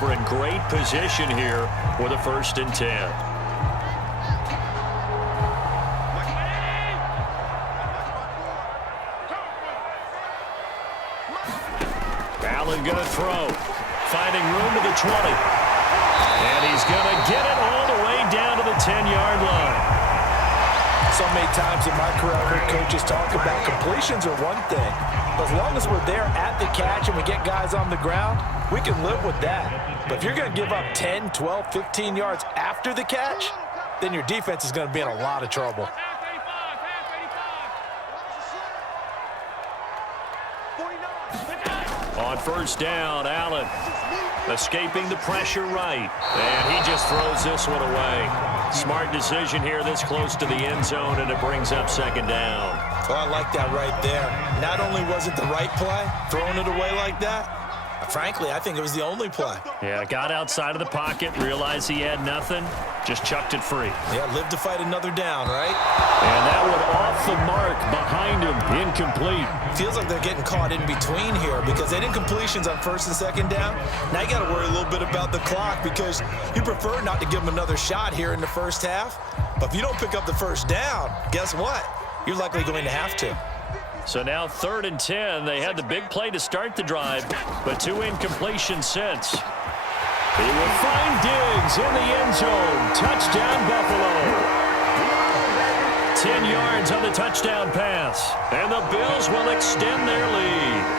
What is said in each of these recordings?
over in great position here with a 1st and 10. Allen going to throw. Finding room to the 20. And he's going to get it all the way down to the 10-yard line. So many times in my career, I heard coaches talk about completions are one thing. But as long as we're there at the catch and we get guys on the ground, we can live with that. But if you're going to give up 10, 12, 15 yards after the catch, then your defense is going to be in a lot of trouble. On 1st down, Allen escaping the pressure right. And he just throws this one away. Smart decision here this close to the end zone, and it brings up 2nd down. Oh, I like that right there. Not only was it the right play, throwing it away like that, frankly, I think it was the only play. Yeah, got outside of the pocket, realized he had nothing, just chucked it free. Yeah, live to fight another down, right? And that one off the mark behind him, incomplete. Feels like they're getting caught in between here because they did completions on 1st and 2nd down. Now you got to worry a little bit about the clock because you prefer not to give them another shot here in the 1st half. But if you don't pick up the 1st down, guess what? You're likely going to have to. So now 3rd and 10. They had the big play to start the drive, but 2 incompletions since. He will find Diggs in the end zone. Touchdown, Buffalo. 10 yards on the touchdown pass. And the Bills will extend their lead.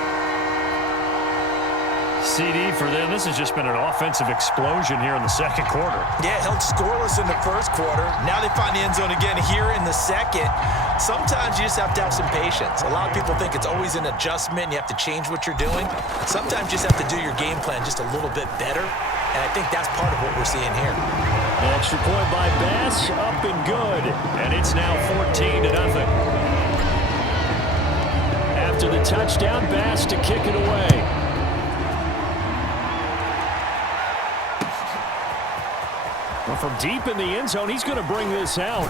CD for them. This has just been an offensive explosion here in the 2nd quarter. Yeah, held scoreless in the 1st quarter. Now they find the end zone again here in the 2nd. Sometimes you just have to have some patience. A lot of people think it's always an adjustment. You have to change what you're doing. Sometimes you just have to do your game plan just a little bit better. And I think that's part of what we're seeing here. An extra point by Bass, up and good. And it's now 14-0. After the touchdown, Bass to kick it away. Well, from deep in the end zone, he's going to bring this out.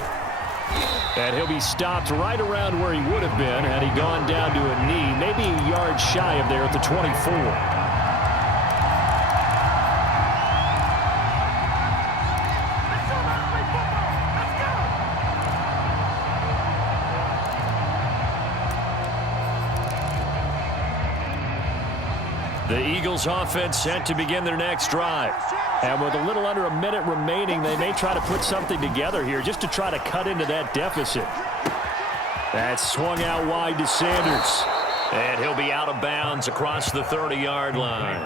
And he'll be stopped right around where he would have been had he gone down to a knee, maybe a yard shy of there at the 24. The Eagles offense set to begin their next drive. And with a little under a minute remaining, they may try to put something together here just to try to cut into that deficit. That's swung out wide to Sanders. And he'll be out of bounds across the 30-yard line.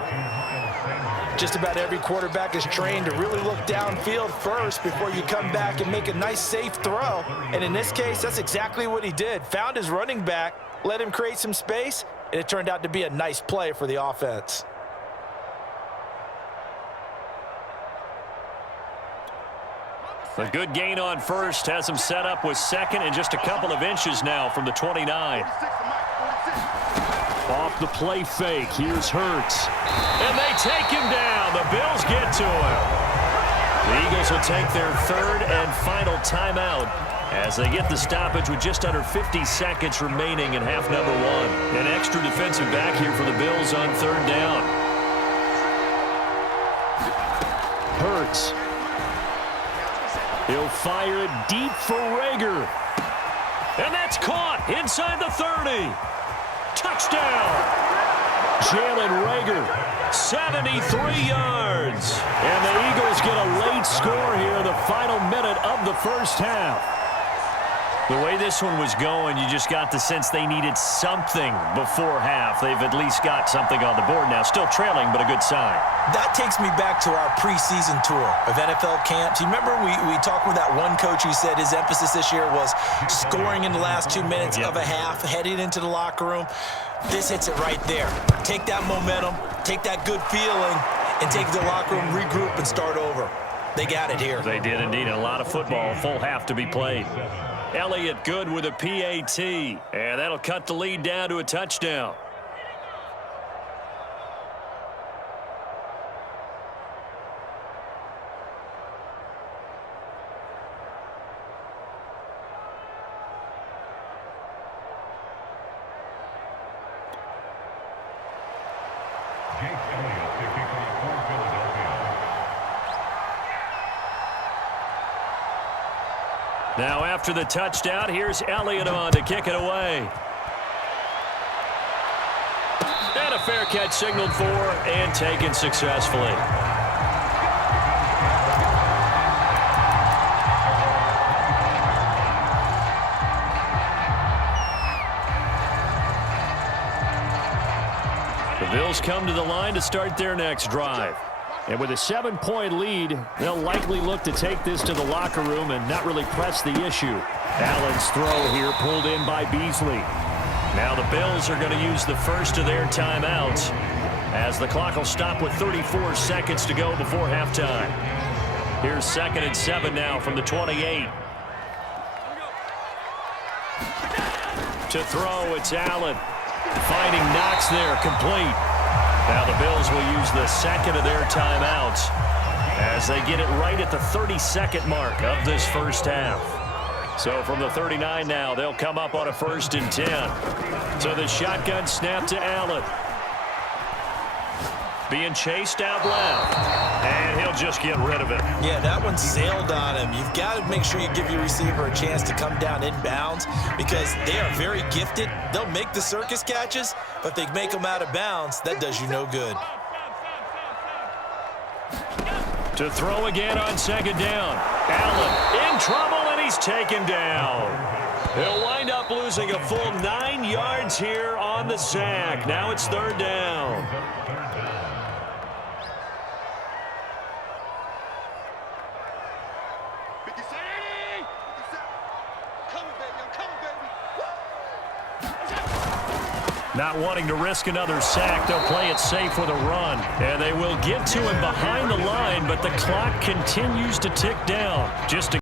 Just about every quarterback is trained to really look downfield first before you come back and make a nice, safe throw. And in this case, that's exactly what he did. Found his running back, let him create some space, and it turned out to be a nice play for the offense. A good gain on 1st has him set up with 2nd and just a couple of inches now from the 29. Off the play fake, here's Hurts. And they take him down. The Bills get to him. The Eagles will take their 3rd and final timeout as they get the stoppage with just under 50 seconds remaining in half number 1. An extra defensive back here for the Bills on 3rd down. Hurts. He'll fire it deep for Reagor. And that's caught inside the 30. Touchdown. Jalen Reagor, 73 yards. And the Eagles get a late score here in the final minute of the 1st half. The way this one was going, you just got the sense they needed something before half. They've at least got something on the board now. Still trailing, but a good sign. That takes me back to our preseason tour of NFL camps. You remember we talked with that one coach who said his emphasis this year was scoring in the last 2 minutes of a half, heading into the locker room. This hits it right there. Take that momentum, take that good feeling, and take it to the locker room, regroup, and start over. They got it here. They did indeed. A lot of football, full half to be played. Elliott good with a PAT, and that'll cut the lead down to a touchdown. Jake Elliott to kick off for Philadelphia. Now after the touchdown, here's Elliott on to kick it away. And a fair catch signaled for and taken successfully. The Bills come to the line to start their next drive. And with a 7-point lead, they'll likely look to take this to the locker room and not really press the issue. Allen's throw here pulled in by Beasley. Now the Bills are going to use the first of their timeouts as the clock will stop with 34 seconds to go before halftime. Here's 2nd and 7 now from the 28. To throw, it's Allen. Finding Knox there, complete. Now the Bills will use the second of their timeouts as they get it right at the 32nd mark of this first half. So from the 39 now, they'll come up on a 1st and 10. So the shotgun snap to Allen. Being chased out left. And he'll just get rid of it. Yeah, that one sailed on him. You've got to make sure you give your receiver a chance to come down inbounds because they are very gifted. They'll make the circus catches, but they make them out of bounds. That does you no good. To throw again on 2nd down. Allen in trouble, and he's taken down. He'll wind up losing a full 9 yards here on the sack. Now it's 3rd down. Not wanting to risk another sack, they'll play it safe with a run. And they will get to him behind the line, but the clock continues to tick down. Just